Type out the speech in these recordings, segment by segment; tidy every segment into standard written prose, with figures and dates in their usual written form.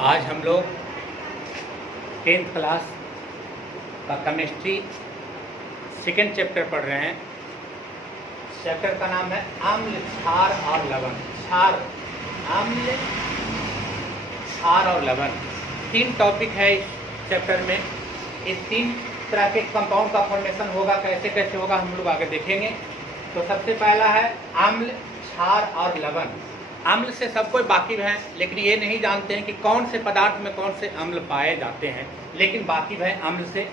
आज हम लोग 10th क्लास का केमिस्ट्री सेकेंड चैप्टर पढ़ रहे हैं। चैप्टर का नाम है अम्ल, क्षार और लवण। क्षार, अम्ल, क्षार और लवण, तीन टॉपिक है इस चैप्टर में। इस तीन तरह के कंपाउंड का फॉर्मेशन होगा, कैसे कैसे होगा हम लोग आगे देखेंगे। तो सबसे पहला है अम्ल, क्षार और लवण। अम्ल से सब कोई वाकिफ है, लेकिन ये नहीं जानते हैं कि कौन से पदार्थ में कौन से अम्ल पाए जाते हैं, लेकिन वाकिफ है अम्ल से।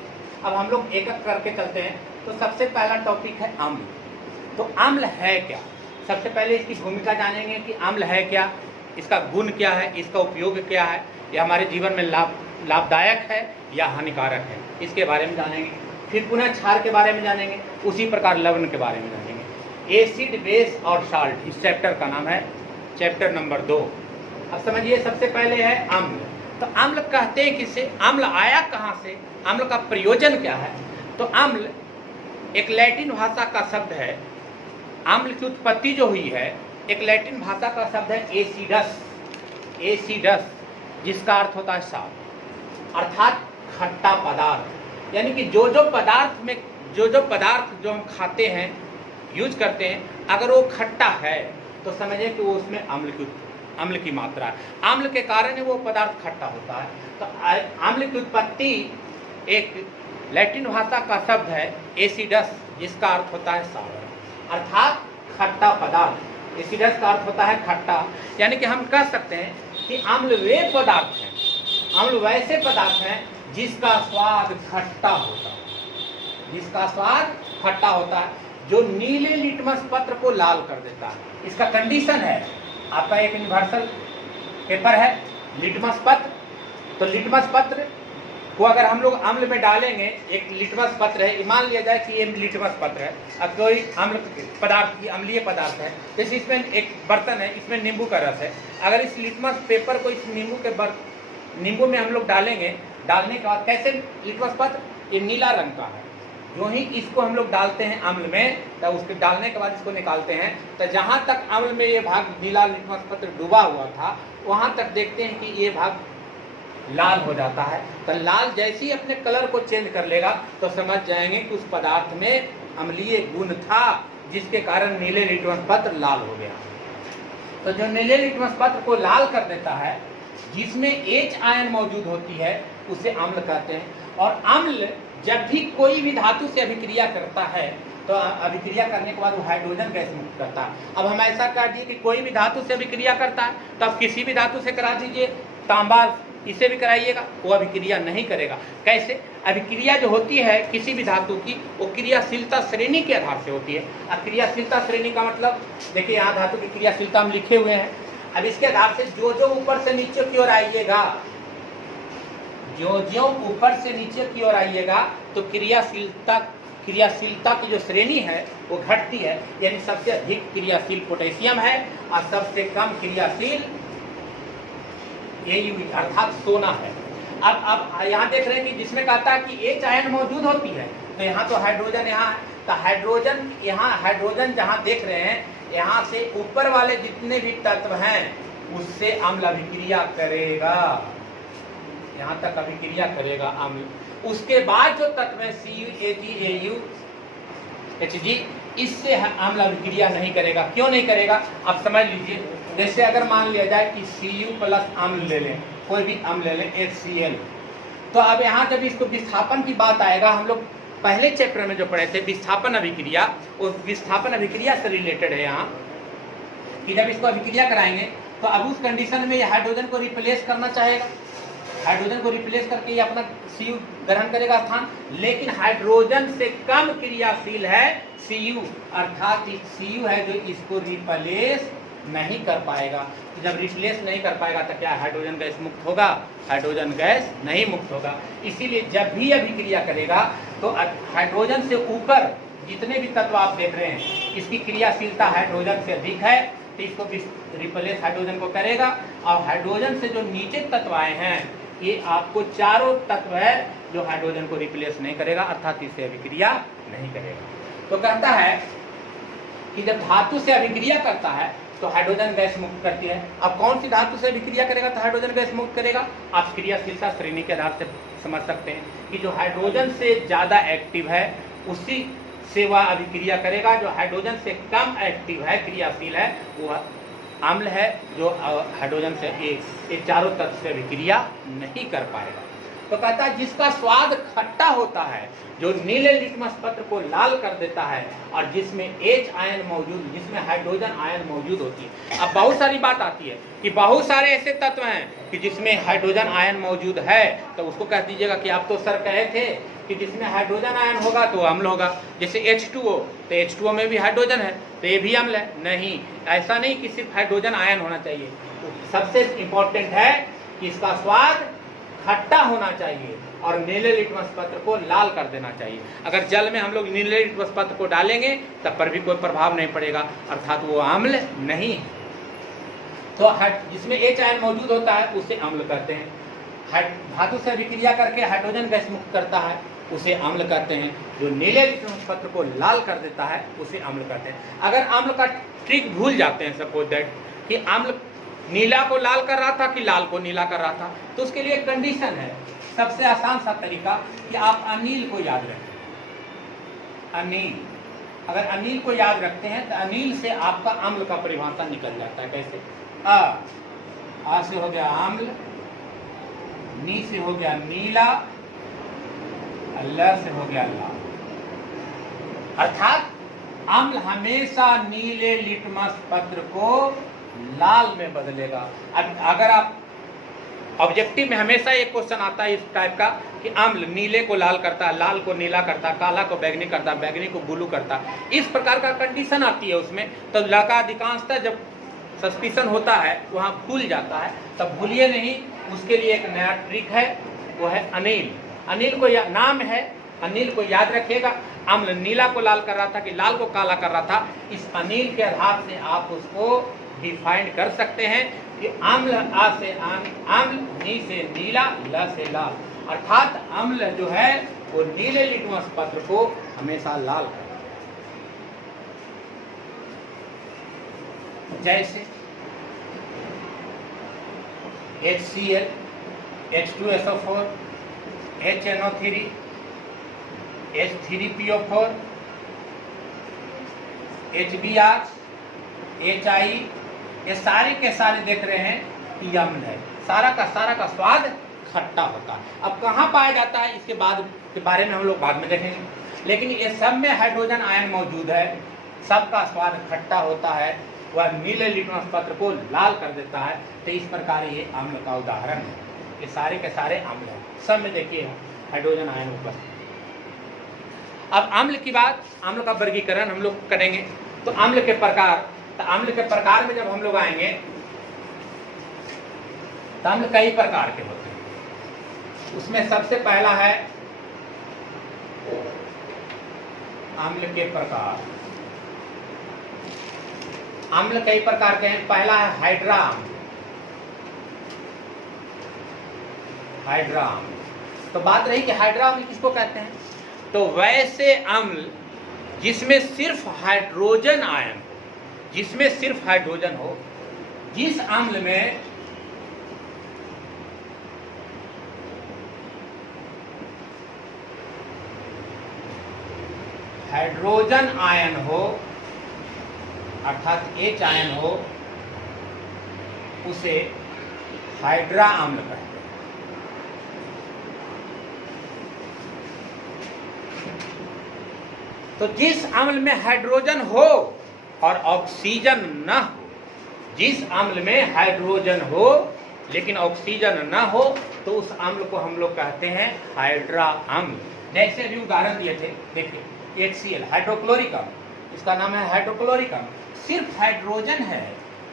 अब हम लोग एक एक करके चलते हैं। तो सबसे पहला टॉपिक है अम्ल। तो अम्ल है क्या? सबसे पहले इसकी भूमिका जानेंगे कि अम्ल है क्या, इसका गुण क्या है, इसका उपयोग क्या है, यह हमारे जीवन में लाभदायक है या हानिकारक है, इसके बारे में जानेंगे। फिर पुनः क्षार के बारे में जानेंगे, उसी प्रकार लवण के बारे में जानेंगे। एसिड, बेस और साल्ट, इस चैप्टर का नाम है चैप्टर नंबर 2। अब समझिए, सबसे पहले है अम्ल। तो अम्ल कहते हैं किसे? अम्ल आया कहाँ से? अम्ल का प्रयोजन क्या है? तो अम्ल एक लैटिन भाषा का शब्द है। अम्ल की उत्पत्ति जो हुई है एक लैटिन भाषा का शब्द है एसिडस। एसिडस, जिसका अर्थ होता है साफ, अर्थात खट्टा पदार्थ। यानी कि जो पदार्थ जो हम खाते हैं, यूज करते हैं, अगर वो खट्टा है तो समझिए कि वो उसमें अम्ल की मात्रा है। अम्ल के कारण वो पदार्थ खट्टा होता है। तो अम्ल की उत्पत्ति एक लैटिन भाषा का शब्द है एसिडस, जिसका अर्थ होता है सावर, अर्थात खट्टा पदार्थ। एसिडस का अर्थ होता है खट्टा। यानी कि हम कह सकते हैं कि अम्ल वे पदार्थ हैं, अम्ल वैसे पदार्थ हैं जिसका स्वाद खट्टा होता है, जिसका स्वाद खट्टा होता है, जो नीले लिटमस पत्र को लाल कर देता है। इसका कंडीशन है, आपका एक यूनिवर्सल पेपर है लिटमस पत्र। तो लिटमस पत्र को अगर हम लोग अम्ल में डालेंगे, एक लिटमस पत्र है, मान लिया जाए कि ये लिटमस पत्र है, अब कोई अम्ल पदार्थ की अम्लीय पदार्थ है, जैसे इसमें एक बर्तन है, इसमें नींबू का रस है। अगर इस लिटमस पेपर को इस नींबू में हम लोग डालेंगे, डालने के बाद कैसे लिटमस पत्र ये नीला रंग का है, जो ही इसको हम लोग डालते हैं अम्ल में, तब उसके डालने के बाद इसको निकालते हैं, तो जहाँ तक अम्ल में ये भाग नीला लिटमस पत्र डूबा हुआ था, वहाँ तक देखते हैं कि ये भाग लाल हो जाता है। तो लाल जैसे ही अपने कलर को चेंज कर लेगा तो समझ जाएंगे कि उस पदार्थ में अम्लीय गुण था, जिसके कारण नीले लिटमस पत्र लाल हो गया। तो जो नीले लिटमस पत्र को लाल कर देता है, जिसमें H आयन मौजूद होती है, उसे अम्ल कहते हैं। और अम्ल जब भी कोई भी धातु से अभिक्रिया करता है, तो अभिक्रिया करने के बाद वो हाइड्रोजन गैस मुक्त करता है। अब हम ऐसा कर दिए कि कोई भी धातु से अभिक्रिया करता है, तो अब किसी भी धातु से करा दीजिए, तांबा इसे भी कराइएगा, वो अभिक्रिया नहीं करेगा। कैसे? अभिक्रिया जो होती है किसी भी धातु की, वो क्रियाशीलता श्रेणी के आधार से होती है। अब क्रियाशीलता श्रेणी का मतलब देखिए, यहाँ धातु की क्रियाशीलता हम लिखे हुए हैं। अब इसके आधार से जो ऊपर से नीचे की ओर आइएगा, जो ऊपर से नीचे की ओर आइएगा, तो क्रियाशीलता की जो श्रेणी है वो घटती है। यानी सबसे अधिक क्रियाशील पोटेशियम है और सबसे कम क्रियाशील Au अर्थात सोना है। अब यहाँ देख रहे हैं कि जिसमें कहता है कि H आयन मौजूद होती है, तो यहाँ तो हाइड्रोजन यहाँ है, तो हाइड्रोजन जहाँ देख रहे हैं, यहाँ से ऊपर वाले जितने भी तत्व हैं उससे अम्ल अभिक्रिया करेगा, यहाँ तक अभिक्रिया करेगा अम्ल। उसके बाद जो तत्व है Cu, Ag, Au, Hg, इससे अम्ल अभिक्रिया नहीं करेगा। क्यों नहीं करेगा? अब समझ लीजिए, जैसे अगर मान लिया जाए कि Cu प्लस अम्ल ले लें, कोई भी अम्ल ले लें, HCl, तो अब यहाँ जब इसको विस्थापन की बात आएगा, हम लोग पहले चैप्टर में जो पढ़े थे विस्थापन अभिक्रिया, वो विस्थापन अभिक्रिया से रिलेटेड है यहाँ, कि जब इसको अभिक्रिया कराएंगे तो अब उस कंडीशन में ये हाइड्रोजन को रिप्लेस करना चाहेगा, हाइड्रोजन को रिप्लेस करके ये अपना Cu ग्रहण करेगा स्थान, लेकिन हाइड्रोजन से कम क्रियाशील है Cu, अर्थात Cu है जो इसको रिप्लेस नहीं कर पाएगा। तो जब रिप्लेस नहीं कर पाएगा तो क्या हाइड्रोजन गैस मुक्त होगा? हाइड्रोजन गैस नहीं मुक्त होगा। इसीलिए जब भी अभिक्रिया करेगा तो हाइड्रोजन से ऊपर जितने भी तत्व आप देख रहे हैं, इसकी क्रियाशीलता हाइड्रोजन से अधिक है, तो इसको रिप्लेस हाइड्रोजन को करेगा। और हाइड्रोजन से जो नीचे तत्व आए हैं, ये आपको चारों तत्व है जो हाइड्रोजन को रिप्लेस नहीं करेगा, अर्थात इससे अभिक्रिया नहीं करेगा। तो कहता है कि जब धातु से अभिक्रिया करता है तो हाइड्रोजन गैस मुक्त करती है। अब कौन सी धातु से अभिक्रिया करेगा तो हाइड्रोजन गैस मुक्त करेगा? आप क्रियाशीलता श्रेणी के आधार से समझ सकते हैं कि जो हाइड्रोजन से ज़्यादा एक्टिव है उसी से वह अभिक्रिया करेगा। जो हाइड्रोजन से कम एक्टिव है, क्रियाशील है, वह अम्ल है, जो हाइड्रोजन से ये चारों तत्व से अभिक्रिया नहीं कर पाएगा। तो कहता है जिसका स्वाद खट्टा होता है, जो नीले लिटमस पत्र को लाल कर देता है, और जिसमें H आयन मौजूद, जिसमें हाइड्रोजन आयन मौजूद होती है। अब बहुत सारी बात आती है कि बहुत सारे ऐसे तत्व हैं कि जिसमें हाइड्रोजन आयन मौजूद है, तो उसको कह दीजिएगा कि आप तो सर कहे थे कि जिसमें हाइड्रोजन आयन होगा तो अम्ल होगा। जैसे H2O, तो H2O में भी हाइड्रोजन है तो ये भी अम्ल है। नहीं, ऐसा नहीं कि सिर्फ हाइड्रोजन आयन होना चाहिए। तो सबसे इम्पोर्टेंट है कि इसका स्वाद खट्टा होना चाहिए और नीले लिटमस पत्र को लाल कर देना चाहिए। अगर जल में हम लोग नीले लिटमस पत्र को डालेंगे तब पर भी कोई प्रभाव नहीं पड़ेगा, अर्थात वो अम्ल नहीं है। तो जिसमें H आयन मौजूद होता है उसे अम्ल कहते हैं। धातु से अभिक्रिया करके हाइड्रोजन गैस मुक्त करता है उसे अम्ल कहते हैं। जो नीले लिटमस पत्र को लाल कर देता है उसे अम्ल कहते हैं। अगर अम्ल का ट्रिक भूल जाते हैं, सपोज दैट कि अम्ल नीला को लाल कर रहा था कि लाल को नीला कर रहा था, तो उसके लिए एक कंडीशन है। सबसे आसान सा तरीका कि आप अनिल को याद रखें। अनिल, अगर अनिल को याद रखते हैं तो अनिल से आपका अम्ल का परिभाषा निकल जाता है। कैसे? आ से हो गया अम्ल, नी से हो गया नीला, ल से हो गया लाल। अर्थात अम्ल हमेशा नीले लिटमस पत्र को लाल में बदलेगा। अब अगर आप ऑब्जेक्टिव में हमेशा एक क्वेश्चन आता है इस टाइप का कि अम्ल नीले को लाल करता है, लाल को नीला करता है, काला को बैगनी करता है, बैगनी को ब्लू करता है, इस प्रकार का कंडीशन आती है उसमें, तो लड़का अधिकांशतः जब सस्पिशन होता है वहाँ भूल जाता है। तब भूलिए नहीं, उसके लिए एक नया ट्रिक है, वो है अनिल। अनिल को नाम है, अनिल को याद रखिएगा। अम्ल नीला को लाल कर रहा था कि लाल को काला कर रहा था, इस अनिल के आधार से आप उसको डिफाइन कर सकते हैं कि अम्ल आ से अम्ल, नी से नीला, ल से लाल। अर्थात अम्ल जो है वो नीले लिटमस पत्र को हमेशा लाल करता है। जैसे HCl, H2SO4, HNO3, H3PO4, HBr, HI, ये सारे के सारे देख रहे हैं कि अम्ल है। सारा का स्वाद खट्टा होता है। अब कहाँ पाया जाता है इसके बाद के बारे में हम लोग बाद में देखेंगे, लेकिन ये सब में हाइड्रोजन आयन मौजूद है, सबका स्वाद खट्टा होता है, वह नीले लिटमस पत्र को लाल कर देता है। तो इस प्रकार ये अम्ल का उदाहरण है। ये सारे के सारे अम्ल हैं, सब में देखिए हाइड्रोजन आयन उपस्थित। अब अम्ल की बात, अम्ल का वर्गीकरण हम लोग करेंगे। तो अम्ल के प्रकार, तो अम्ल के प्रकार में जब हम लोग आएंगे तो अम्ल कई प्रकार के होते हैं। उसमें सबसे पहला है अम्ल के प्रकार। अम्ल कई प्रकार के हैं। पहला है हाइड्रा अम्ल। हाइड्रा अम्ल, तो बात रही कि हाइड्रा अम्ल किसको कहते हैं। तो वैसे अम्ल जिसमें सिर्फ हाइड्रोजन आयन, जिसमें सिर्फ हाइड्रोजन हो, जिस अम्ल में हाइड्रोजन आयन हो, अर्थात H आयन हो, उसे हाइड्रा अम्ल कहते हैं। तो जिस अम्ल में हाइड्रोजन हो और ऑक्सीजन न हो, जिस अम्ल में हाइड्रोजन हो लेकिन ऑक्सीजन न हो, तो उस अम्ल को हम लोग कहते हैं हाइड्रा अम्ल। जैसे अभी उदाहरण दिए थे, देखिए HCl हाइड्रोक्लोरिक अम्ल, इसका नाम है हाइड्रोक्लोरिक अम्ल। सिर्फ हाइड्रोजन है,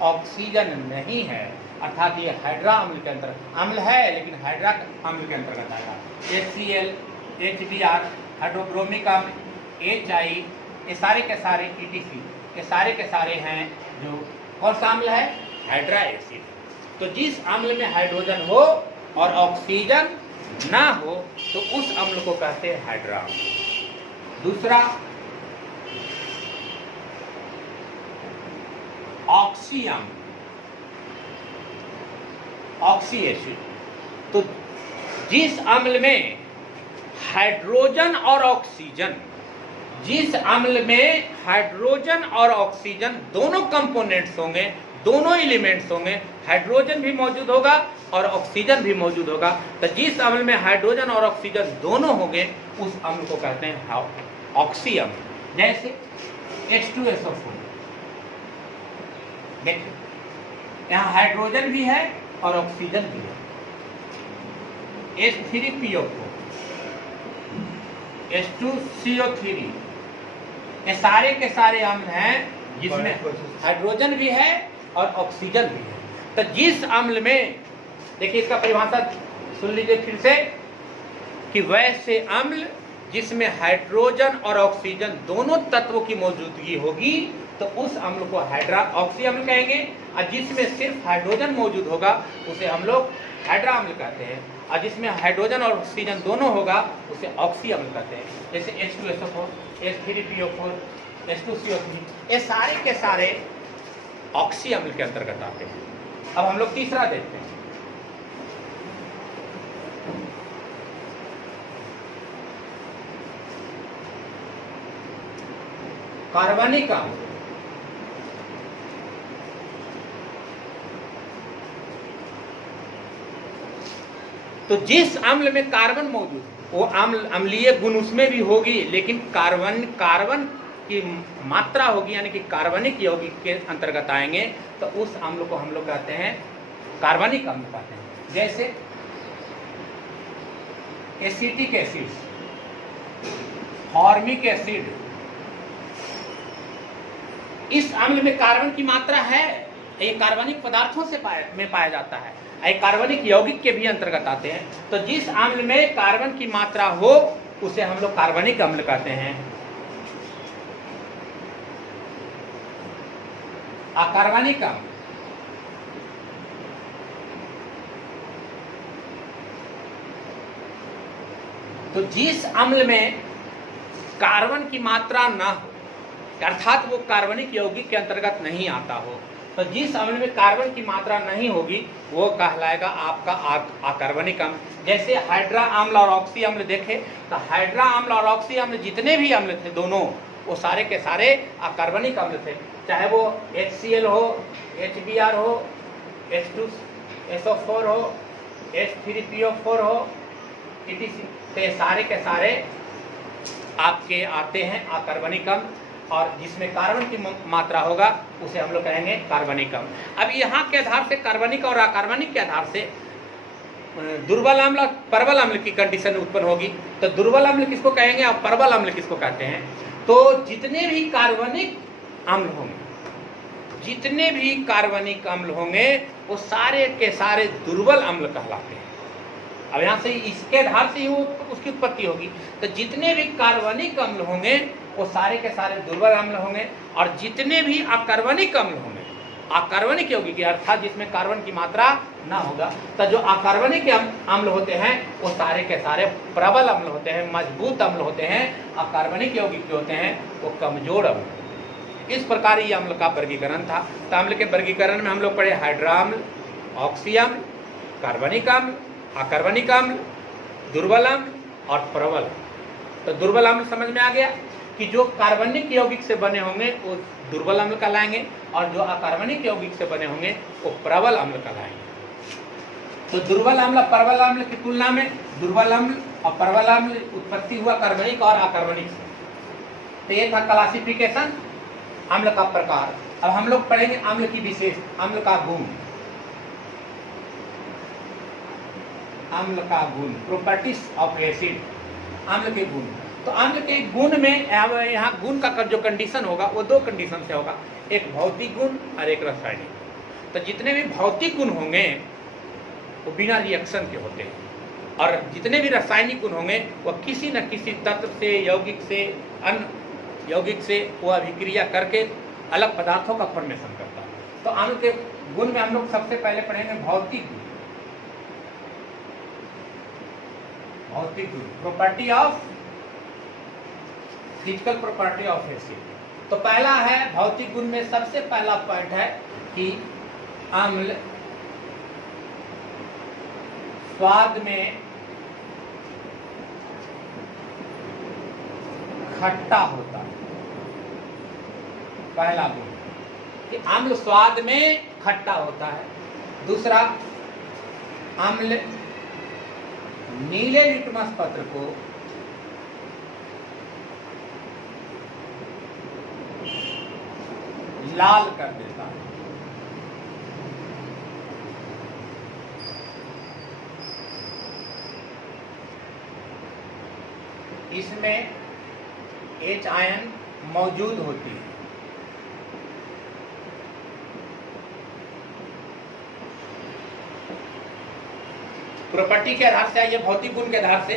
ऑक्सीजन नहीं है, अर्थात ये हाइड्रा अम्ल के अंतर्गत अम्ल है, लेकिन हाइड्रा अम्ल के अंतर्गत आएगा। HCl, HBr, हाइड्रोब्रोमिक अम्ल, HI, ये सारे के सारे ETC, ये सारे के सारे हैं जो कौन सा अम्ल है, हाइड्रा एसिड। तो जिस अम्ल में हाइड्रोजन हो और ऑक्सीजन ना हो तो उस अम्ल को कहते हैं हाइड्रा अम्ल। दूसरा ऑक्सी अम्ल, ऑक्सी एसिड। तो जिस अम्ल में हाइड्रोजन और ऑक्सीजन, जिस अम्ल में हाइड्रोजन और ऑक्सीजन दोनों कंपोनेंट्स होंगे, दोनों एलिमेंट्स होंगे, हाइड्रोजन भी मौजूद होगा और ऑक्सीजन भी मौजूद होगा, तो जिस अम्ल में हाइड्रोजन और ऑक्सीजन दोनों होंगे उस अम्ल को कहते हैं ऑक्सी अम्ल। जैसे H2SO4, देखिए यहाँ हाइड्रोजन भी है और ऑक्सीजन भी है। H3PO4, H2CO3, ये सारे के सारे अम्ल हैं जिसमें हाइड्रोजन भी है और ऑक्सीजन भी है। तो जिस अम्ल में, देखिए इसका परिभाषा सुन लीजिए फिर से, कि वैसे अम्ल जिसमें हाइड्रोजन और ऑक्सीजन दोनों तत्वों की मौजूदगी होगी तो उस अम्ल को ऑक्सी अम्ल कहेंगे, और जिसमें सिर्फ हाइड्रोजन मौजूद होगा उसे हम लोग हाइड्रा अम्ल कहते हैं, और जिसमें हाइड्रोजन और ऑक्सीजन दोनों होगा उसे ऑक्सी अम्ल कहते हैं। जैसे H2SO4, H3PO4, H2CO3, ये सारे के सारे ऑक्सी अम्ल के अंतर्गत आते हैं। अब हम लोग तीसरा देखते हैं, कार्बनिक अम्ल। तो जिस अम्ल में कार्बन मौजूद, वो अम्लीय गुण उसमें भी होगी, लेकिन कार्बन की मात्रा होगी, यानी कि कार्बनिक यौगिक के अंतर्गत आएंगे, तो उस अम्ल को हम लोग कहते हैं कार्बनिक अम्ल कहते हैं। जैसे एसिटिक एसिड, फॉर्मिक एसिड, इस अम्ल में कार्बन की मात्रा है, ये कार्बनिक पदार्थों से पाया जाता है, ये कार्बनिक यौगिक के भी अंतर्गत आते हैं। तो जिस अम्ल में कार्बन की मात्रा हो उसे हम लोग कार्बनिक अम्ल कहते हैं। अकार्बनिक अम्ल, तो जिस अम्ल में कार्बन की मात्रा ना हो, अर्थात वो कार्बनिक यौगिक के अंतर्गत नहीं आता हो, तो जिस अम्ल में कार्बन की मात्रा नहीं होगी वो कहलाएगा आपका अकार्बनिक अम्ल। जैसे हाइड्रा अम्ल और ऑक्सी अम्ल देखें, तो हाइड्रा अम्ल और ऑक्सी अम्ल जितने भी अम्ल थे दोनों, वो सारे के सारे अकार्बनिक अम्ल थे, चाहे वो HCl हो, HBr हो, H2SO4 हो, H3PO4 हो, etc। तो ये सारे के सारे आपके आते हैं अकार्बनिक अम्ल, और जिसमें कार्बन की मात्रा होगा उसे हम लोग कहेंगे कार्बनिक अम्ल। अब यहाँ के आधार से, कार्बनिक और अकार्बनिक के आधार से दुर्बल अम्ल और प्रबल अम्ल की कंडीशन उत्पन्न होगी। तो दुर्बल अम्ल किसको कहेंगे और प्रबल अम्ल किसको कहते हैं? तो जितने भी कार्बनिक अम्ल होंगे, जितने भी कार्बनिक अम्ल होंगे वो सारे के सारे दुर्बल अम्ल कहलाते हैं। अब यहाँ से इसके आधार से ही वो उसकी उत्पत्ति होगी। तो जितने भी कार्बनिक अम्ल होंगे वो सारे के सारे दुर्बल अम्ल होंगे, और जितने भी अकार्बनिक अम्ल होंगे, अकार्बनिक यौगिक अर्थात जिसमें कार्बन की मात्रा ना होगा, तो जो अकार्बनिक अम्ल होते हैं वो सारे के सारे प्रबल अम्ल होते हैं, मजबूत अम्ल होते हैं। अकार्बनिक यौगिक जो होते हैं वो कमजोर अम्ल। इस प्रकार ये अम्ल का वर्गीकरण था। तो अम्ल के वर्गीकरण में हम लोग पढ़े हाइड्रा अम्ल, ऑक्सी अम्ल, कार्बनिक अम्ल, अकार्बनिक अम्ल, दुर्बल अम्ल और प्रबल। तो दुर्बल अम्ल समझ में आ गया कि जो कार्बनिक यौगिक से बने होंगे वो दुर्बल अम्ल कहलाएंगे, और जो अकार्बनिक यौगिक से बने होंगे वो प्रबल अम्ल कहलाएंगे। तो दुर्बल अम्ल और प्रबल अम्ल की तुलना में दुर्बल अम्ल और प्रबल अम्ल उत्पत्ति हुआ कार्बनिक और अकार्बनिक से। तो ये था क्लासिफिकेशन अम्ल का प्रकार। अब हम लोग पढ़ेंगे अम्ल की विशेष, अम्ल का गुण, अम्ल का गुण, प्रॉपर्टीज ऑफ एसिड, अम्ल के गुण। तो अम्ल के गुण में यहाँ गुण का जो कंडीशन होगा वो दो कंडीशन से होगा, एक भौतिक गुण और एक रासायनिक। तो जितने भी भौतिक गुण होंगे वो बिना रिएक्शन के होते हैं, और जितने भी रासायनिक गुण होंगे वो किसी न किसी तत्व से, यौगिक से, अन्य यौगिक से वो अभिक्रिया करके अलग पदार्थों का फॉर्मेशन करता है। तो अम्ल के गुण में हम लोग सबसे पहले पढ़ेंगे भौतिक गुण। भौतिक गुण, property of, physical property of acid. तो पहला है भौतिक गुण में सबसे पहला पॉइंट है कि अम्ल स्वाद में खट्टा होता है। पहला गुण कि अम्ल स्वाद में खट्टा होता है। दूसरा, अम्ल नीले लिटमस पत्र को लाल कर देता है। इसमें H आयन मौजूद होती है। प्रॉपर्टी के आधार से आइए, भौतिक गुण के आधार से,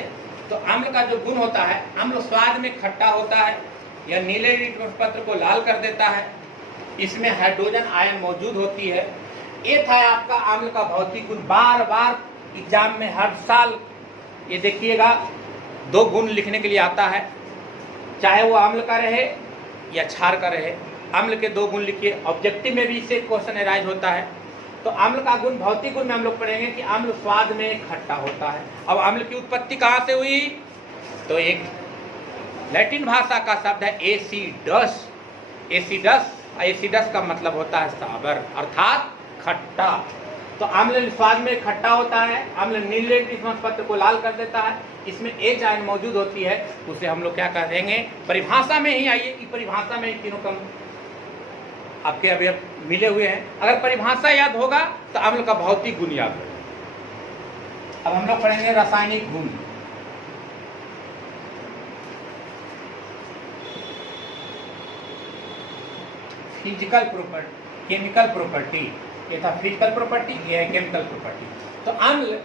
तो अम्ल का जो गुण होता है, अम्ल स्वाद में खट्टा होता है, यह नीले लिटमस पत्र को लाल कर देता है, इसमें हाइड्रोजन आयन मौजूद होती है। ये था आपका अम्ल का भौतिक गुण। बार बार एग्जाम में हर साल ये देखिएगा 2 गुण लिखने के लिए आता है, चाहे वो अम्ल का रहे या क्षार का रहे, अम्ल के 2 गुण लिखिए। ऑब्जेक्टिव में भी इससे क्वेश्चन अराइज होता है। तो अम्ल का गुण, भौतिक गुण में हम लोग पढ़ेंगे कि अम्ल स्वाद में खट्टा होता है। अब अम्ल की उत्पत्ति कहाँ से हुई? तो एक लैटिन भाषा का शब्द है एसिडस। एसिडस का मतलब होता है साबर, अर्थात खट्टा। तो अम्ल स्वाद में खट्टा होता है, अम्ल नीले लिटमस पत्र को लाल कर देता है, इसमें H आयन मौजूद होती है, उसे हम लोग क्या कहेंगे? परिभाषा में ही आइए कि परिभाषा में तीनों का आपके अभी मिले हुए हैं। अगर परिभाषा याद होगा तो अम्ल का भौतिक गुण याद होगा। अब हम लोग पढ़ेंगे रासायनिक गुण। फिजिकल प्रॉपर्टी, केमिकल प्रॉपर्टी, ये था फिजिकल प्रॉपर्टी, ये है केमिकल प्रॉपर्टी। तो अम्ल,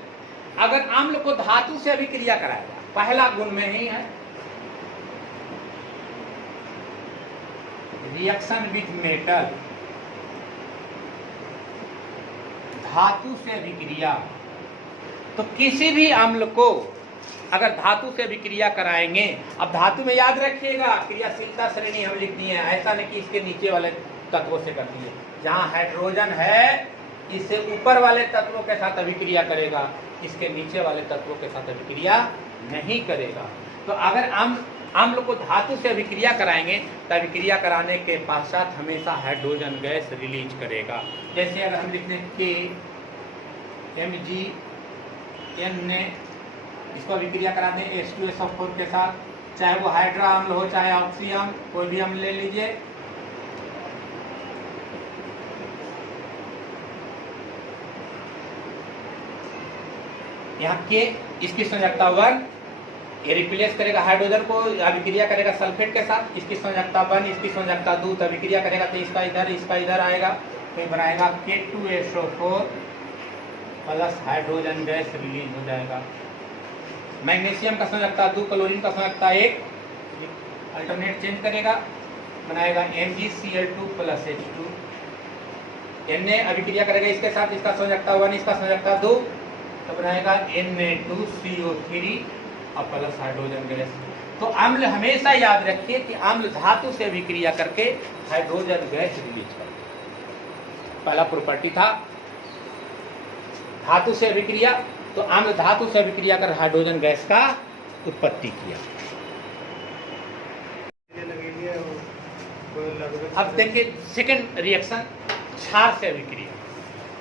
अगर अम्ल को धातु से अभिक्रिया कराएगा, पहला गुण में ही है रिएक्शन विथ मेटल, धातु से अभिक्रिया। तो किसी भी अम्ल को अगर धातु से अभिक्रिया कराएंगे, अब धातु में याद रखिएगा क्रियाशीलता श्रेणी हम लिखनी है, ऐसा नहीं कि इसके नीचे वाले तत्वों से करती है। जहां हाइड्रोजन है, इससे ऊपर वाले तत्वों के साथ अभिक्रिया करेगा, इसके नीचे वाले तत्वों के साथ अभिक्रिया नहीं करेगा। तो अगर अम्ल को धातु से अभिक्रिया कराएंगे तो अभिक्रिया कराने के पश्चात हमेशा हाइड्रोजन गैस रिलीज करेगा। जैसे अगर हम लिखते हैं KMgN, इसको अभिक्रिया करा दें H2SO4 के साथ, चाहे वो हाइड्रा अम्ल हो चाहे ऑक्सी अम्ल, कोई भी अम्ल ले लीजिए। यहाँ के इसकी संयोजकता 1, ये रिप्लेस करेगा हाइड्रोजन को, अभिक्रिया करेगा सल्फेट के साथ, इसकी संयोजकता 1, इसकी संयोजकता 2, तो अभिक्रिया करेगा तो इसका इधर आएगा, तो बनाएगा K2SO4 plus hydrogen gas release हो जाएगा। मैग्नीशियम का संयोजकता 2, क्लोरीन का संयोजकता 1, अल्टरनेट चेंज करेगा, बनाएगा MgCl2 प्लस H2। Na अभिक्रिया करेगा इसके साथ, इसका संयोजकता 1, इसका संयोजकता 2, तो बनाएगा Na2CO3 और प्लस हाइड्रोजन गैस। तो अम्ल हमेशा याद रखिए कि अम्ल धातु से अभिक्रिया करके हाइड्रोजन गैस रिलीज करते। पहला प्रॉपर्टी था धातु से अभिक्रिया, तो अम्ल धातु से अभिक्रिया कर हाइड्रोजन गैस का उत्पत्ति किया। अब देखिए सेकेंड रिएक्शन, क्षार से अभिक्रिया।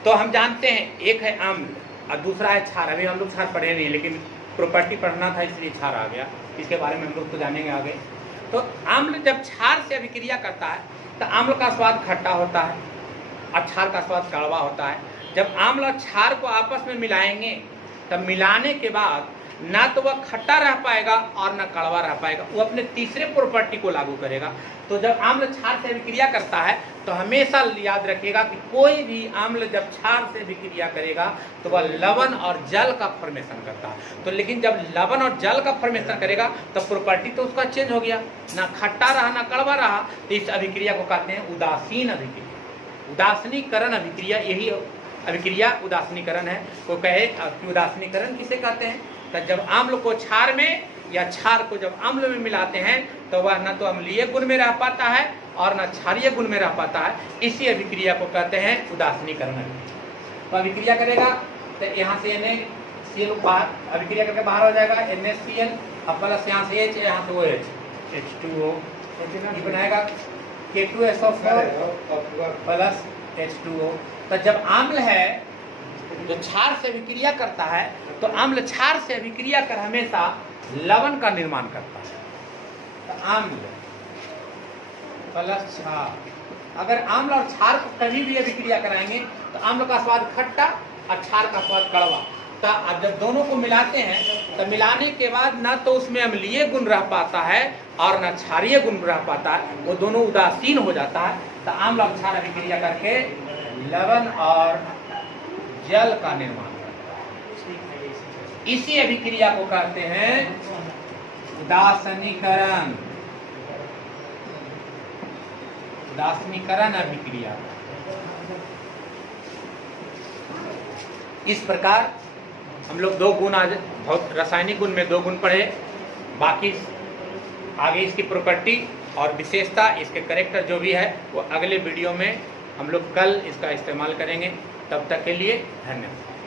तो हम जानते हैं एक है अम्ल और दूसरा है क्षार। अभी हम लोग क्षार पढ़े नहीं, लेकिन प्रॉपर्टी पढ़ना था इसलिए क्षार आ गया, इसके बारे में हम लोग तो जानेंगे आगे। तो अम्ल जब क्षार से अभिक्रिया करता है तो अम्ल का स्वाद खट्टा होता है और क्षार का स्वाद कड़वा होता है। जब अम्ल और क्षार को आपस में मिलाएंगे तब मिलाने के बाद ना तो वह खट्टा रह पाएगा और ना कड़वा रह पाएगा, वो अपने तीसरे प्रॉपर्टी को लागू करेगा। तो जब अम्ल क्षार से अभिक्रिया करता है तो हमेशा याद रखिएगा कि कोई भी अम्ल जब क्षार से अभिक्रिया करेगा तो वह लवण और जल का फॉर्मेशन करता है। तो लेकिन जब लवण और जल का फॉर्मेशन करेगा तो प्रॉपर्टी तो उसका चेंज हो गया, ना खट्टा रहा ना कड़वा रहा। तो इस अभिक्रिया को कहते हैं उदासीन अभिक्रिया, उदासीनीकरण अभिक्रिया। यही अभिक्रिया उदासीनीकरण है। कोई कहे कि उदासीनीकरण किसे कहते हैं? तो जब अम्ल को क्षार में या क्षार को जब अम्ल में मिलाते हैं तो वह न तो अम्लीय गुण में रह पाता है और न क्षारीय गुण में रह पाता है, इसी अभिक्रिया को कहते हैं उदासीनीकरण अभिक्रिया। तो अभिक्रिया करेगा तो यहाँ से NaCl बाहर अभिक्रिया करके बाहर हो जाएगा, NaCl और प्लस यहाँ से H, यहाँ से OH, H2O ये बनाएगा K2SO4 प्लस H2O। तो जब अम्ल है जो क्षार से अभिक्रिया करता है तो अम्ल क्षार से अभिक्रिया कर हमेशा लवण का निर्माण करता है। तो अम्ल प्लस क्षार, अगर अम्ल और क्षार को कभी भी अभिक्रिया कराएंगे तो अम्ल का स्वाद खट्टा और क्षार का स्वाद कड़वा। तो अब जब दोनों को मिलाते हैं तो मिलाने के बाद न तो उसमें अम्लीय गुण रह पाता है और न क्षारीय गुण रह पाता है, वो दोनों उदासीन हो जाता है। तो अम्ल और क्षार अभिक्रिया करके लवण और जल का निर्माण करता है। इसी अभिक्रिया को कहते हैं उदासीनीकरण, उदासीनीकरण अभिक्रिया। इस प्रकार हम लोग 2 गुण आज बहुत रासायनिक गुण में 2 गुण पढ़े, बाकी आगे इसकी प्रॉपर्टी और विशेषता, इसके कैरेक्टर जो भी है वो अगले वीडियो में हम लोग कल इसका इस्तेमाल करेंगे। तब तक के लिए धन्यवाद।